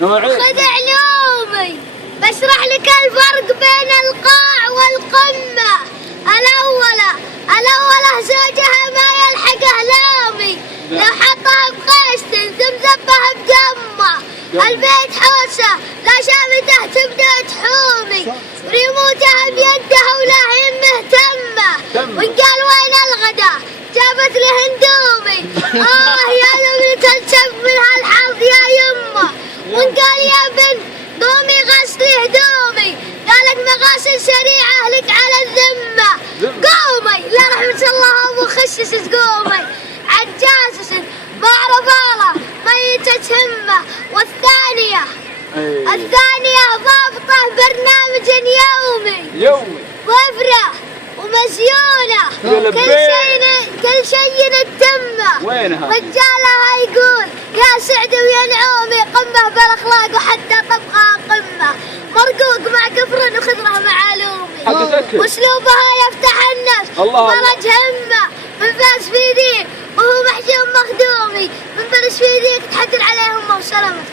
خذ علومي بشرح لك الفرق بين القاع والقمة. الأولى زوجها ما يلحق أهلامي، لو حطها بقشة ثم ذبها بدمه. البيت حوسه لا شافته تبدأ تحومي، ريموتها بيدها ولا هي مهتمة. وقال وين الغدا جابت له هندومي، يا لو تلتف من هالحظ يا يمه. وقال يا بنت قومي غسلي هدومي، قالت مغاسل سريعة لك على الذمة. قومي لا رحمة الله ابو خشش قومي، عجاسس ما اعرف الله ميتة همه. والثانية ضابطة برنامج يومي وفرة ومسيونة، كل شيء التمه. رجالها يقول يا سعد ويا نعومي، قمة بالاخلاق وحتى طبقها قمة. مرقوق مع كفر وخضره مع علومي، واسلوبها يفتح النفس فرج همه. من فاس في ذيك وهو محجوم مخدومي، من بلش في ذيك تحدر عليهم وسلامتهم.